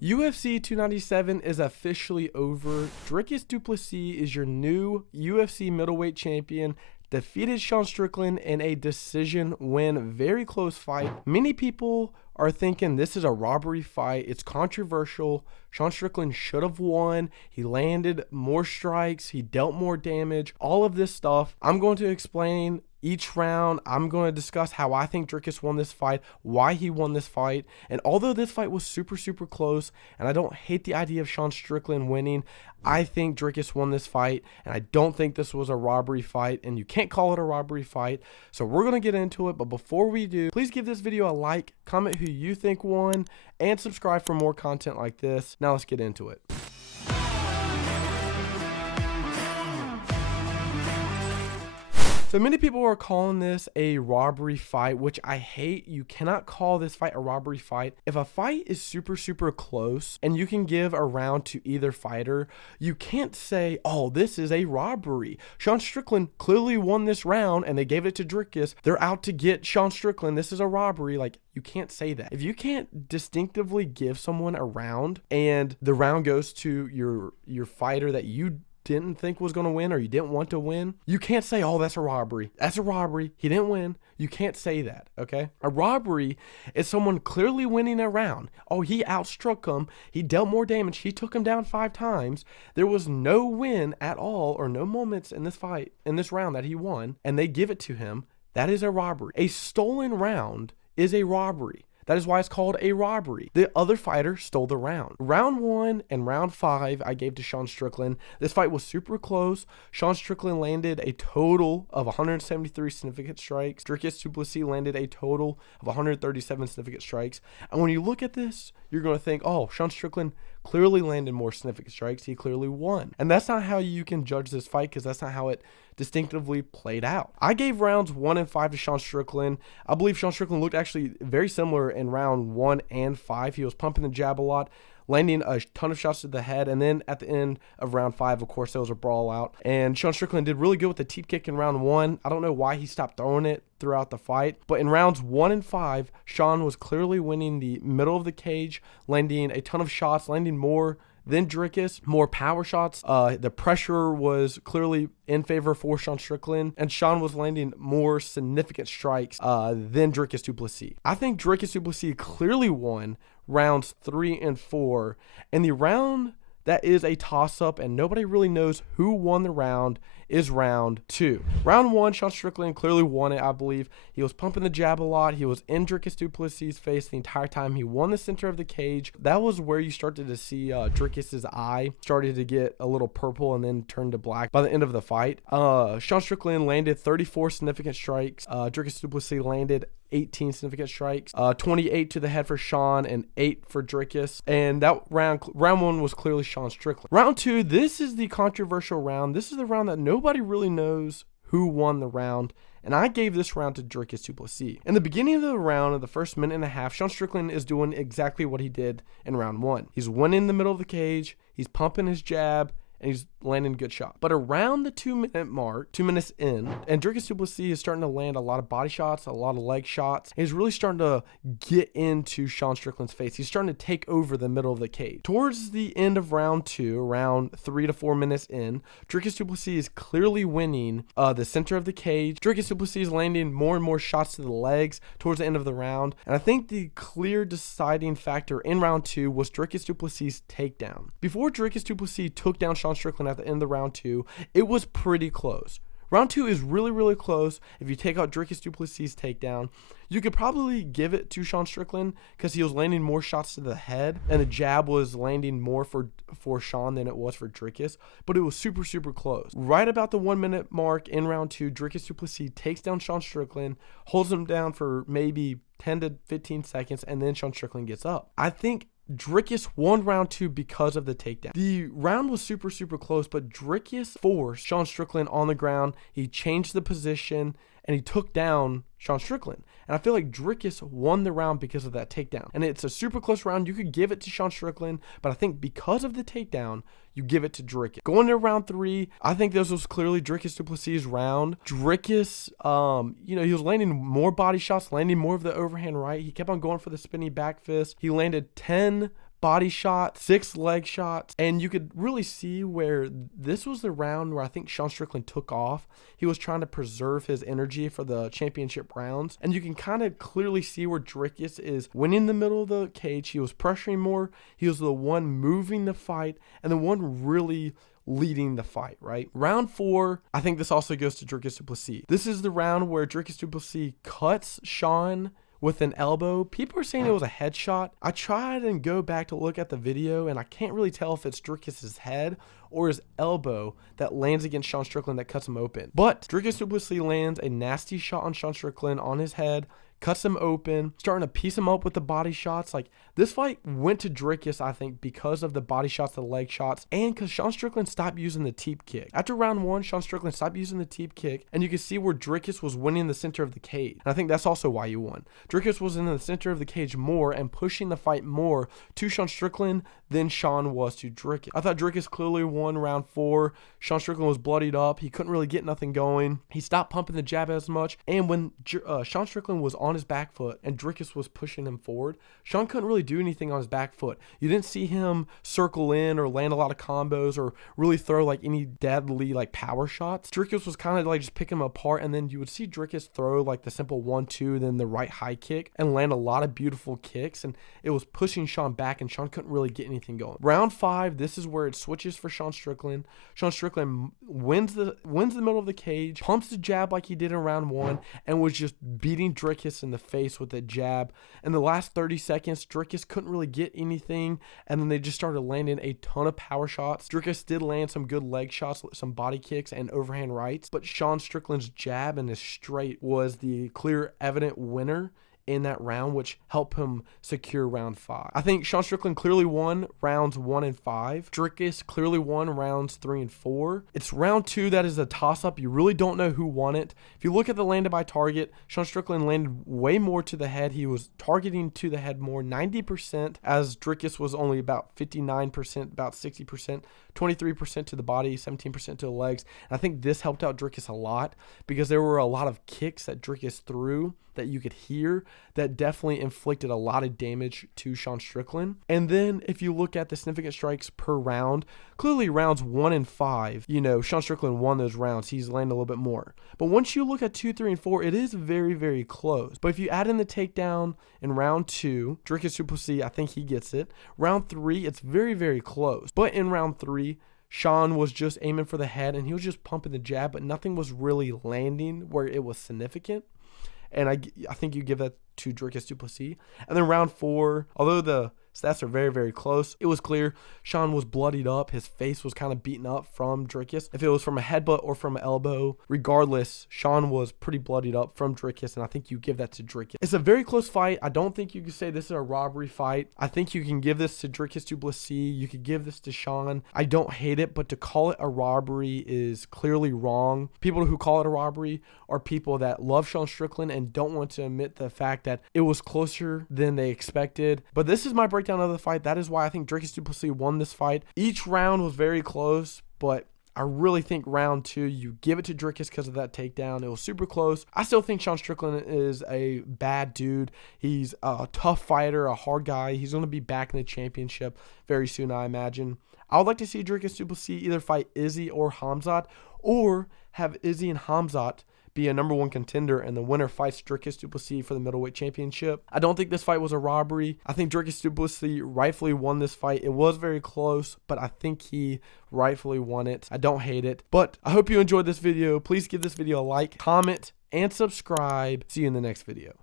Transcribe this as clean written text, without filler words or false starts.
UFC 297 is officially over. Dricus Du Plessis is your new UFC Middleweight Champion. Defeated Sean Strickland in a decision win, very close fight. Many people are thinking this is a robbery fight. It's controversial. Sean Strickland should have won. He landed more strikes. He dealt more damage. All of this stuff. I'm going to explain each round. I'm going to discuss how I think Dricus won this fight, why he won this fight. And although this fight was super close, and I don't hate the idea of Sean Strickland winning, I think Dricus won this fight, and I don't think this was a robbery fight, and you can't call it a robbery fight. So we're going to get into it, but before we do, please give this video a like, comment who you think won, and subscribe for more content like this. Now let's get into it. So many people are calling this a robbery fight, which I hate. You cannot call this fight a robbery fight. If a fight is super close and you can give a round to either fighter, you can't say, oh, this is a robbery. Sean Strickland clearly won this round and they gave it to Dricus. They're out to get Sean Strickland. This is a robbery. Like, you can't say that. If you can't distinctively give someone a round and the round goes to your fighter that you didn't think was going to win or you didn't want to win, you can't say, oh, that's a robbery. That's a robbery. He didn't win. You can't say that, okay? A robbery is someone clearly winning a round. Oh, he outstruck him. He dealt more damage. He took him down 5 times. There was no win at all or no moments in this fight, in this round that he won, and they give it to him. That is a robbery. A stolen round is a robbery. That is why it's called a robbery. The other fighter stole the round. Round 1 and round 5 I gave to Sean Strickland. This fight was super close. Sean Strickland landed a total of 173 significant strikes. Dricus Du Plessis landed a total of 137 significant strikes. And when you look at this, you're going to think, oh, Sean Strickland clearly landed more significant strikes. He clearly won. And that's not how you can judge this fight, because that's not how it distinctively played out. I gave rounds 1 and 5 to Sean Strickland. I believe Sean Strickland looked actually very similar in round 1 and 5. He was pumping the jab a lot, landing a ton of shots to the head, and then at the end of round 5, of course, there was a brawl out, and Sean Strickland did really good with the teep kick in round 1. I don't know why he stopped throwing it throughout the fight, but in rounds 1 and 5, Sean was clearly winning the middle of the cage, landing a ton of shots, landing more than Dricus, more power shots. The pressure was clearly in favor for Sean Strickland, and Sean was landing more significant strikes than Dricus Du Plessis. I think Dricus Du Plessis clearly won rounds 3 and 4, and the round that is a toss-up and nobody really knows who won the round is round 2. Round 1, Sean Strickland clearly won it, I believe. He was pumping the jab a lot. He was in Dricus Du Plessis' face the entire time. He won the center of the cage. That was where you started to see Dricus' eye started to get a little purple and then turn to black by the end of the fight. Sean Strickland landed 34 significant strikes. Dricus Du Plessis landed 18 significant strikes, 28 to the head for Sean and 8 for Dricus. And that round 1 was clearly Sean Strickland. Round 2, this is the controversial round. This is the round that nobody really knows who won the round, and I gave this round to Dricus Du Plessis. In the beginning of the round, of the first minute and a half, Sean Strickland is doing exactly what he did in round 1. He's winning the middle of the cage, he's pumping his jab, and he's landing good shots. But around the 2-minute mark, 2 minutes in, and Dricus Du Plessis is starting to land a lot of body shots, a lot of leg shots. He's really starting to get into Sean Strickland's face. He's starting to take over the middle of the cage. Towards the end of round 2, around 3 to 4 minutes in, Dricus Du Plessis is clearly winning the center of the cage. Dricus Du Plessis is landing more and more shots to the legs towards the end of the round. And I think the clear deciding factor in round 2 was Dricus Du Plessis' takedown. Before Dricus Du Plessis took down Sean Strickland at the end of the round 2, it was pretty close. Round 2 is really close. If you take out Dricus Du Plessis' takedown, you could probably give it to Sean Strickland because he was landing more shots to the head and the jab was landing more for Sean than it was for Dricus, but it was super close. Right about the 1 minute mark in round 2, Dricus Du Plessis takes down Sean Strickland, holds him down for maybe 10 to 15 seconds, and then Sean Strickland gets up. I think Dricus won round 2 because of the takedown. The round was super close, but Dricus forced Sean Strickland on the ground. He changed the position and he took down Sean Strickland. And I feel like Dricus won the round because of that takedown. And it's a super close round. You could give it to Sean Strickland, but I think because of the takedown, you give it to Dricus. Going to round 3, I think this was clearly Dricus Du Plessis' round. Dricus, he was landing more body shots, landing more of the overhand right. He kept on going for the spinning back fist. He landed 10 body shots, 6 leg shots, and you could really see where this was the round where I think Sean Strickland took off. He was trying to preserve his energy for the championship rounds, and you can kind of clearly see where Dricus is winning the middle of the cage. He was pressuring more. He was the one moving the fight and the one really leading the fight, right? Round 4, I think this also goes to Dricus Du Plessis. This is the round where Dricus Du Plessis cuts Sean with an elbow. People are saying it was a headshot. I tried and go back to look at the video, and I can't really tell if it's Dricus's head or his elbow that lands against Sean Strickland that cuts him open. But Dricus Du Plessis lands a nasty shot on Sean Strickland on his head, cuts him open, starting to piece him up with the body shots. Like, this fight went to Dricus, I think, because of the body shots, the leg shots, and because Sean Strickland stopped using the teep kick. After round 1, Sean Strickland stopped using the teep kick, and you can see where Dricus was winning the center of the cage. And I think that's also why you won. Dricus was in the center of the cage more and pushing the fight more to Sean Strickland than Sean was to Dricus. I thought Dricus clearly won round 4. Sean Strickland was bloodied up. He couldn't really get nothing going. He stopped pumping the jab as much. And when Sean Strickland was on his back foot and Dricus was pushing him forward, Sean couldn't really do anything on his back foot. You didn't see him circle in or land a lot of combos or really throw like any deadly like power shots. Dricus was kind of like just picking him apart, and then you would see Dricus throw like the simple 1-2, then the right high kick, and land a lot of beautiful kicks, and it was pushing Sean back, and Sean couldn't really get anything going. Round 5, this is where it switches for Sean Strickland. Sean Strickland wins the middle of the cage, pumps the jab like he did in round 1, and was just beating Dricus in the face with the jab. In the last 30 seconds, Dricus couldn't really get anything, and then they just started landing a ton of power shots. Dricus did land some good leg shots, some body kicks, and overhand rights, but Sean Strickland's jab and his straight was the clear, evident winner in that round, which helped him secure round 5. I think Sean Strickland clearly won rounds 1 and 5. Dricus clearly won rounds 3 and 4. It's round 2 that is a toss-up. You really don't know who won it. If you look at the landed by target, Sean Strickland landed way more to the head. He was targeting to the head more, 90%, as Dricus was only about 59%, about 60%, 23% to the body, 17% to the legs. And I think this helped out Dricus a lot because there were a lot of kicks that Dricus threw that you could hear that definitely inflicted a lot of damage to Sean Strickland. And then if you look at the significant strikes per round, clearly rounds 1 and 5, Sean Strickland won those rounds. He's landed a little bit more. But once you look at 2, 3, and 4, it is very, very close. But if you add in the takedown in round 2, Dricus Du Plessis, I think he gets it. Round 3, it's very, very close. But in round 3, Sean was just aiming for the head, and he was just pumping the jab, but nothing was really landing where it was significant. And I think you give that to Dricus Du Plessis. And then round 4, although the stats are very, very close, it was clear Sean was bloodied up. His face was kind of beaten up from Dricus. If it was from a headbutt or from an elbow, regardless, Sean was pretty bloodied up from Dricus, and I think you give that to Dricus. It's a very close fight. I don't think you can say this is a robbery fight. I think you can give this to Dricus Du Plessis. You could give this to Sean. I don't hate it, but to call it a robbery is clearly wrong. People who call it a robbery are people that love Sean Strickland and don't want to admit the fact that it was closer than they expected. But this is my breakdown of the fight. That is why I think Dricus Du Plessis won this fight. Each round was very close, but I really think round 2, you give it to Dricus because of that takedown. It was super close. I still think Sean Strickland is a bad dude. He's a tough fighter, a hard guy. He's going to be back in the championship very soon, I imagine. I would like to see Dricus Du Plessis either fight Izzy or Hamzat, or have Izzy and Hamzat be a number 1 contender, and the winner fights Dricus Du Plessis for the middleweight championship. I don't think this fight was a robbery. I think Dricus Du Plessis rightfully won this fight. It was very close, but I think he rightfully won it. I don't hate it, but I hope you enjoyed this video. Please give this video a like, comment, and subscribe. See you in the next video.